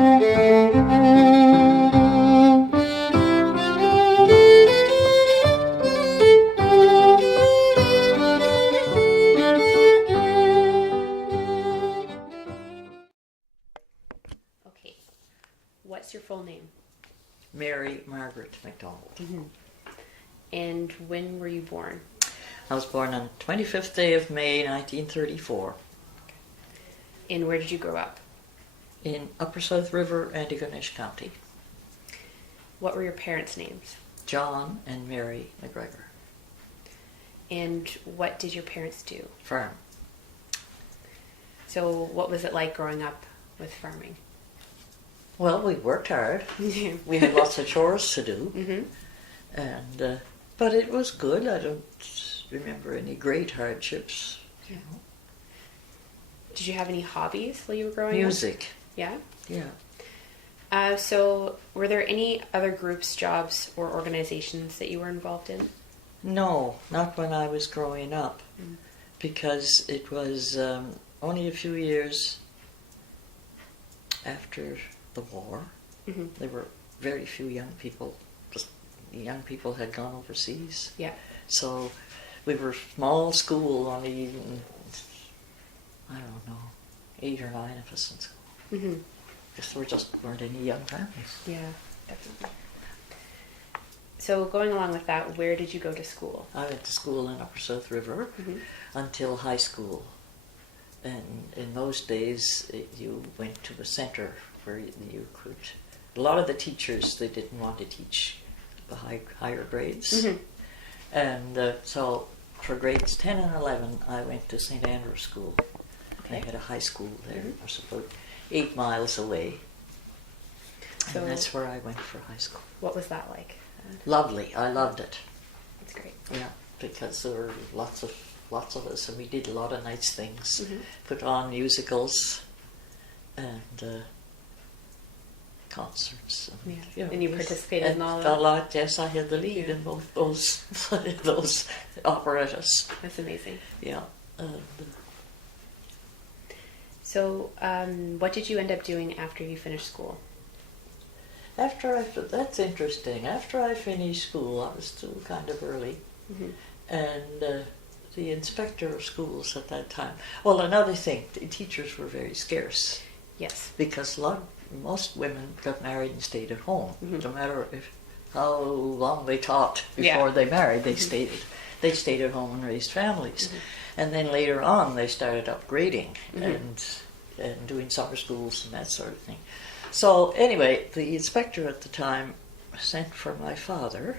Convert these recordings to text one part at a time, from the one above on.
Okay, what's your full name? Mary Margaret MacDonald. Mm-hmm. And when were you born? I was born on the 25th day of May 1934 And where did you grow up? in Upper South River, Antigonish County. What were your parents' names? John and Mary MacGregor. And what did your parents do? Farm. So what was it like growing up with farming? Well, we worked hard. We had lots of chores to do. Mm-hmm. And but it was good. I don't remember any great hardships. Yeah. Did you have any hobbies while you were growing up? Music. Yeah? Yeah. So were there any other groups, jobs, or organizations that you were involved in? No, not when I was growing up, because it was only a few years after the war. Mm-hmm. There were very few young people. Just young people had gone overseas. Yeah. So we were small school, only, I don't know, 8 or 9 of us in school. Mm-hmm. Because there weren't any young families. Yeah, definitely. So going along with that, where did you go to school? I went to school in Upper South River until high school. And in those days, you went to a centre where you could... A lot of the teachers, they didn't want to teach the higher grades. Mm-hmm. And so for grades 10 and 11, I went to St. Andrew's School. Okay. They had a high school there. It was about 8 miles away. So And that's where I went for high school. what was that like? Lovely. I loved it. That's great. Yeah, because there were lots of us, and we did a lot of nice things. Mm-hmm. Put on musicals and concerts. Yeah. And you participated in all of a that? lot. Yes, I had the lead in both those those operettas. That's amazing. Yeah. So what did you end up doing after you finished school? That's interesting. After I finished school, I was still kind of early, and the inspector of schools at that time. Well, another thing, the teachers were very scarce. Yes. Because most women got married and stayed at home. No matter how long they taught before they married, they stayed at home and raised families. And then later on, they started upgrading and doing summer schools and that sort of thing. So anyway, the inspector at the time sent for my father,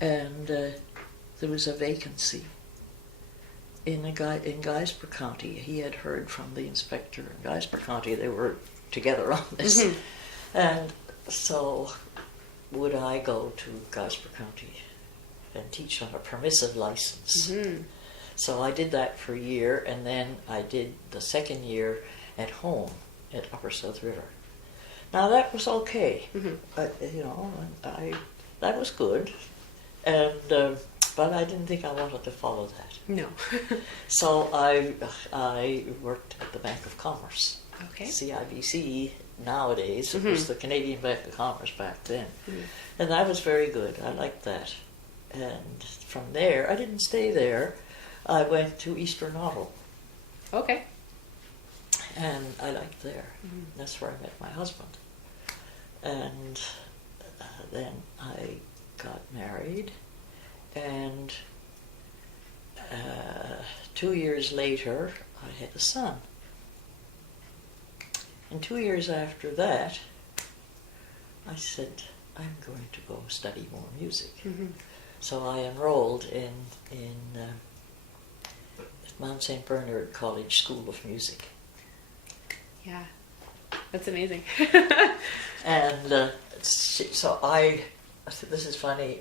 and there was a vacancy in Guysborough County. He had heard from the inspector in Guysborough County. They were together on this. And so would I go to Guysborough County and teach on a permissive license? So I did that for a year, and then I did the second year at home at Upper South River. Now that was okay, that was good, and but I didn't think I wanted to follow that. No. So I worked at the Bank of Commerce. Okay. CIBC nowadays, it was the Canadian Bank of Commerce back then, and that was very good. I liked that, and from there I didn't stay there. I went to Eastern Ottawa. Okay. And I liked there. That's where I met my husband. And then I got married, and 2 years later I had a son. And 2 years after that, I said, I'm going to go study more music. So I enrolled in Mount St. Bernard College School of Music. Yeah, that's amazing. And so this is funny,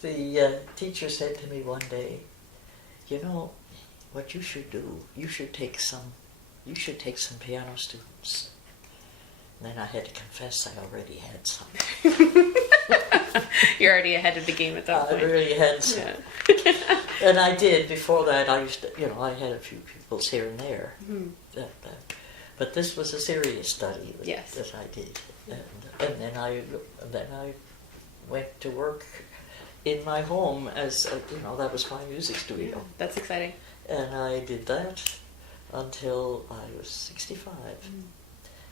the teacher said to me one day, you know, what you should do, you should take some piano students. And then I had to confess I already had some. You're already ahead of the game at that point. I really had some. Yeah. And I did. Before that, I used to, I had a few pupils here and there. But this was a serious study that, Yes. that I did, and then I went to work in my home as that was my music studio. Yeah, that's exciting. And I did that until I was 65.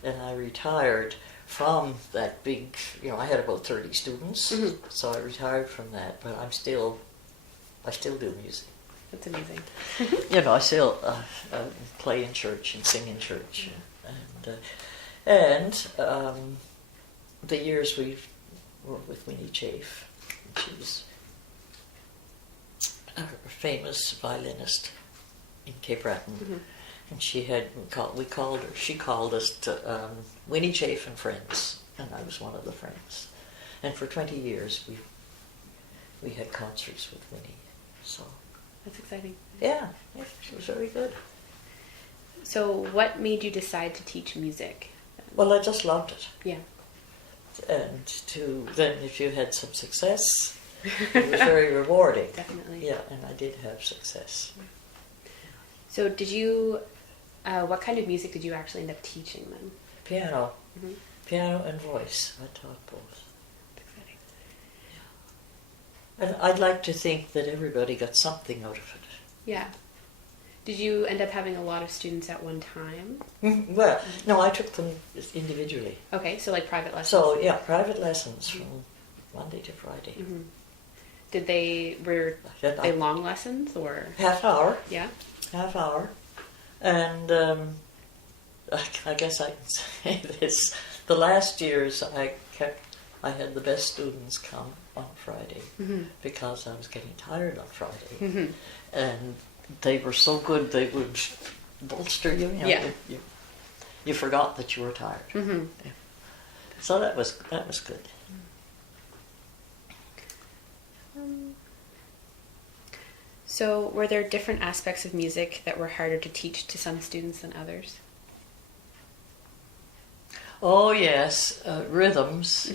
And I retired from that big, I had about 30 students, so I retired from that, but I still do music. That's amazing. I still play in church and sing in church. And the years we were with Winnie Chafe, she's a famous violinist in Cape Breton, and she called us to Winnie Chafe and Friends, and I was one of the friends. And for 20 years we had concerts with Winnie. So that's exciting. Yeah, she was very good. So what made you decide to teach music? Well, I just loved it. Yeah. And then if you had some success, it was very rewarding. Definitely. Yeah, and I did have success. So did you, what kind of music did you actually end up teaching then? Piano. Piano and voice. I taught both. That's exciting. Yeah. And I'd like to think that everybody got something out of it. Yeah. Did you end up having a lot of students at one time? Well, no, I took them individually. Okay, so like private lessons. So, yeah, private lessons from Monday to Friday. Were they long lessons or? Half hour. Yeah. Half hour. And I guess I can say this. The last years I had the best students come on Friday because I was getting tired on Friday. And they were so good they would bolster you. You forgot that you were tired. Yeah. So that was good. So were there different aspects of music that were harder to teach to some students than others? Oh yes, rhythms.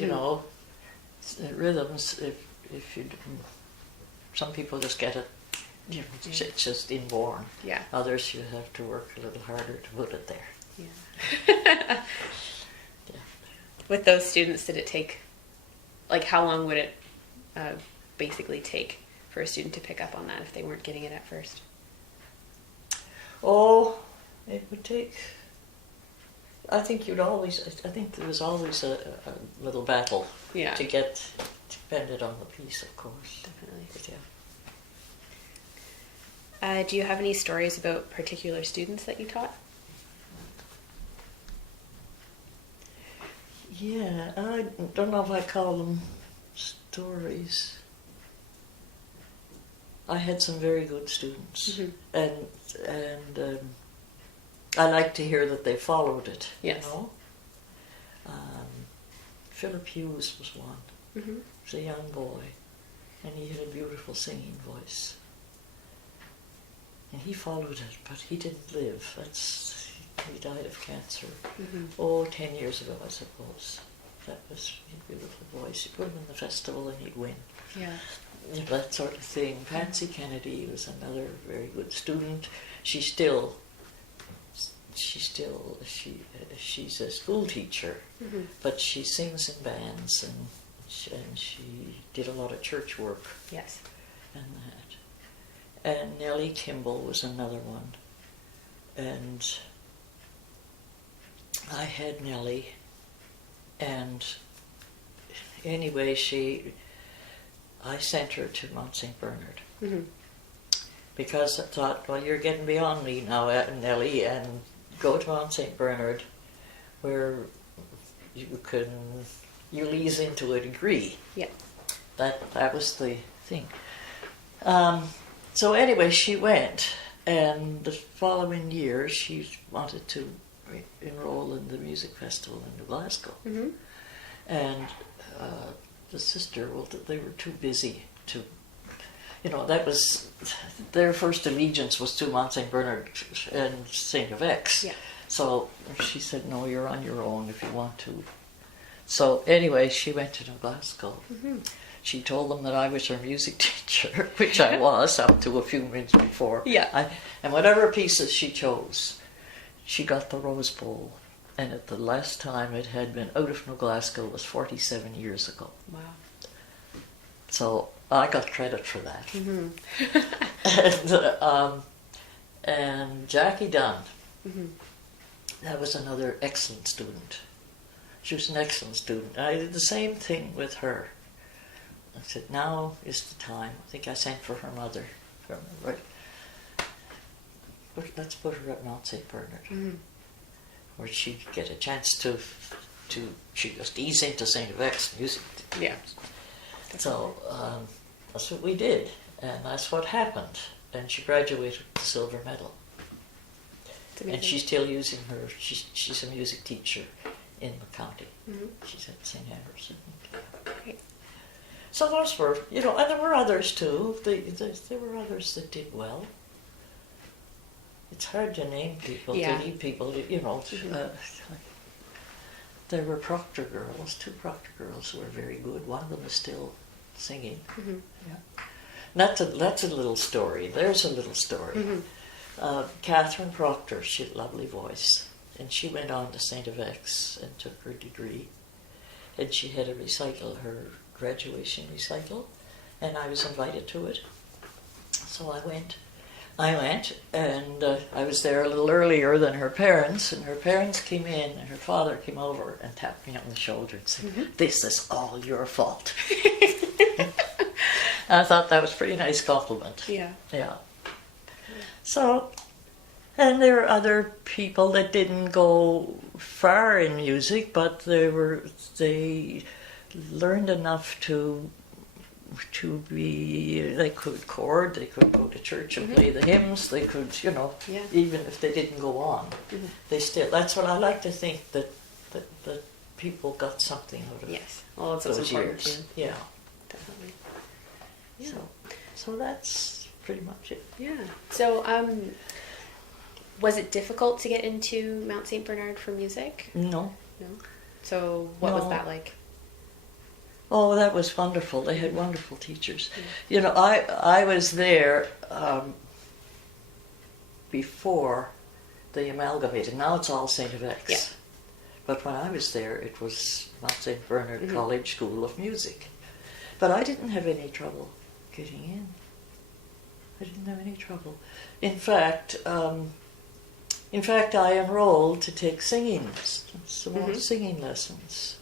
Rhythms. If you, some people just get it. It's just inborn. Yeah. Others you have to work a little harder to put it there. Yeah. With those students, did it take, how long would it basically take for a student to pick up on that if they weren't getting it at first? Oh, it would take, I think there was always a little battle to get, depended on the piece, of course. Definitely. But, yeah. Do you have any stories about particular students that you taught? Yeah, I don't know if I call them stories. I had some very good students, and I like to hear that they followed it. Yes. Philip Hughes was one. He was a young boy, and he had a beautiful singing voice. And he followed it, but he didn't live. He died of cancer. 10 years ago, I suppose. That was a beautiful voice. You put him in the festival and he'd win. Yeah. That sort of thing. Patsy Kennedy was another very good student. She's a school teacher, but she sings in bands and she did a lot of church work. Yes. And that. And Nellie Kimball was another one. And I had Nellie, and anyway, I sent her to Mount St. Bernard. Because I thought, well, you're getting beyond me now, Nellie, and go to Mount St. Bernard, where you ease into a degree. Yeah. That was the thing. So anyway, she went, and the following year she wanted to enroll in the music festival in Glasgow. And the sister, they were too busy to, that was, their first allegiance was to Mount St. Bernard and St. Yvex. Yeah. So she said, no, you're on your own if you want to. So anyway, she went to Glasgow. She told them that I was her music teacher, which I was up to a few minutes before. Yeah. And whatever pieces she chose, she got the Rose Bowl. And at the last time it had been out of New Glasgow was 47 years ago. Wow. So I got credit for that. And Jackie Dunn, that was another excellent student. She was an excellent student. I did the same thing with her. I said, now is the time. I think I sent for her mother. Right. Let's put her at Mount St. Bernard, where she'd get a chance to she just ease into St. X music. Yeah. So that's what we did, and that's what happened. And she graduated with the silver medal. And she's still using her. She's a music teacher in the county. She's at St. Andrews. Great. So those were, and there were others too. There were others that did well. It's hard to name people, to lead people, there were Proctor girls, 2 Proctor girls who were very good. One of them is still singing. Yeah. That's a little story. There's a little story. Catherine Proctor, she had a lovely voice. And she went on to St. X and took her degree. And she had a recital, her graduation recital. And I was invited to it. So I went, and I was there a little earlier than her parents, and her parents came in, and her father came over and tapped me on the shoulder and said, "This is all your fault." I thought that was a pretty nice compliment. Yeah. So, and there were other people that didn't go far in music, but they learned enough to be, they could chord, they could go to church and play the hymns, they could, even if they didn't go on, they still, that's what I like to think, that people got something out of Yes. Well, that's what's important too. Yeah. Definitely. Yeah. So that's pretty much it. Yeah. So, was it difficult to get into Mount St. Bernard for music? No. No? So what was that like? Oh, that was wonderful. They had wonderful teachers. I was there before they amalgamated. Now it's all St. X. Yeah. But when I was there, it was Mount St. Bernard College School of Music. But I didn't have any trouble getting in. I didn't have any trouble. In fact, I enrolled to take singing lessons.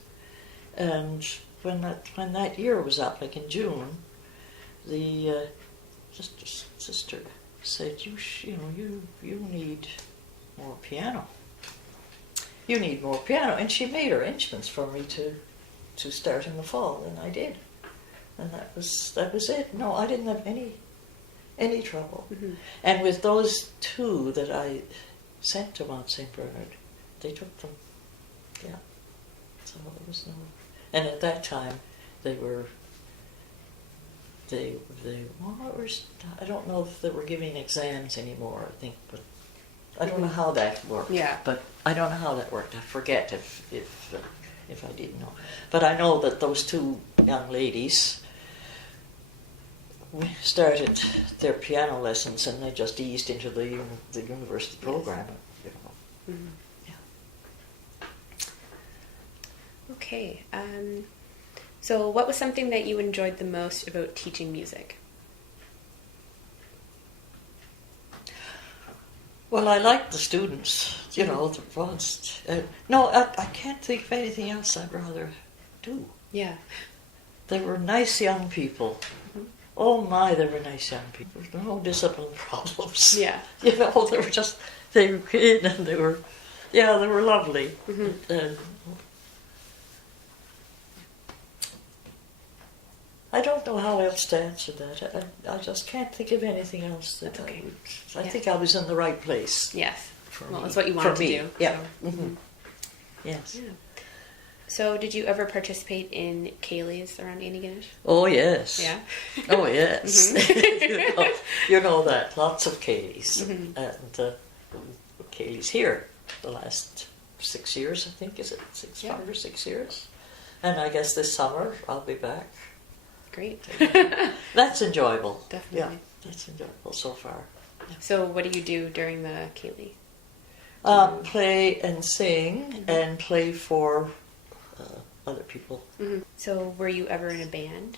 And when that year was up, like in June, the sister said, "You need more piano. You need more piano," and she made arrangements for me to start in the fall, and I did, and that was it. No, I didn't have any trouble, and with those 2 that I sent to Mount St. Bernard, they took them. Yeah, so there was no. And at that time, I don't know if they were giving exams anymore, I think, but I don't know how that worked. Yeah. But I don't know how that worked. I forget if I did know. But I know that those 2 young ladies started their piano lessons, and they just eased into the university program. Yeah. Okay. So what was something that you enjoyed the most about teaching music? Well, I liked the students, the ones. I can't think of anything else I'd rather do. Yeah. They were nice young people. Oh my, they were nice young people. No discipline problems. Yeah. They were in and they were lovely. I don't know how else to answer that. I just can't think of anything else that okay. I think I was in the right place. Yes. Well, that's what you wanted to do. Yeah. So. Yes. Yeah. So, did you ever participate in Ceilidhs around Antigonish? Oh, yes. Yeah? Oh, yes. you know that. Lots of Ceilidhs. And Ceilidhs here the last 6 years, I think. Is it 5 or 6 years? And I guess this summer I'll be back. Great. That's enjoyable. Definitely. Yeah, that's enjoyable so far. Yeah. So what do you do during the Ceilidh? Play and sing, and play for other people. So were you ever in a band?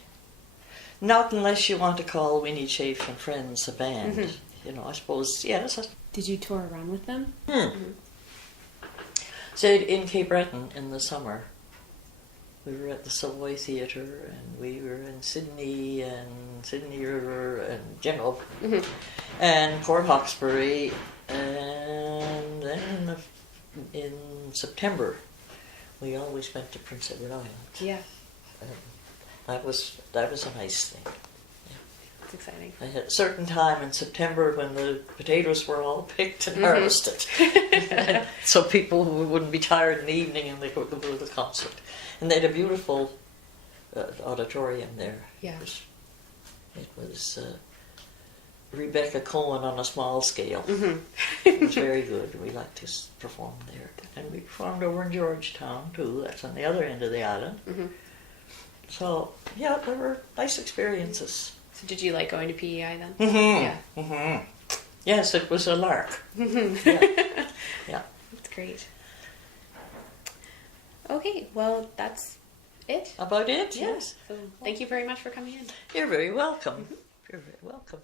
Not unless you want to call Winnie Chafe and Friends a band. You know, I suppose, yes. Did you tour around with them? So in Cape Breton in the summer, we were at the Savoy Theatre, and we were in Sydney and Sydney River and, you know, and Port Hawkesbury, and then in September we always went to Prince Edward Island. Yeah. That was a nice thing. It's exciting. I had a certain time in September when the potatoes were all picked and harvested, so people wouldn't be tired in the evening and they could go to the concert. And they had a beautiful auditorium there. Yeah. It was Rebecca Cohen on a small scale. It was very good. We liked to perform there. And we performed over in Georgetown too. That's on the other end of the island. So, yeah, there were nice experiences. So did you like going to PEI then? Yeah. Yes, it was a lark. Yeah. That's great. Okay, well, that's it. About it? Yeah. Yes. So thank you very much for coming in. You're very welcome. You're very welcome.